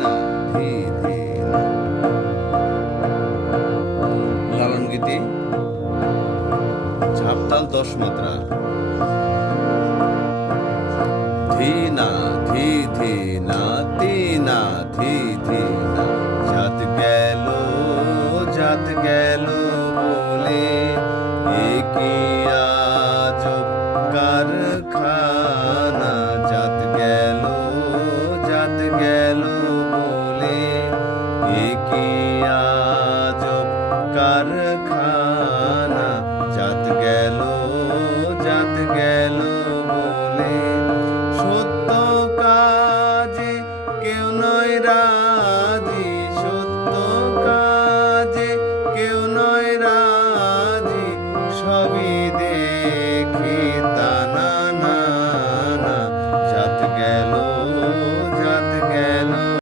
না ধি ধি না। লালন গীতি ঝাপতাল 10 মাত্রা। ধি না ধি ধি না তি না ধি ধি না। জাত গেল বলে একি আজব কারখানা। জাত গেল বলে একি আজব কারখানা। জাত গেল বলে সত্য কাজে কেউ নয়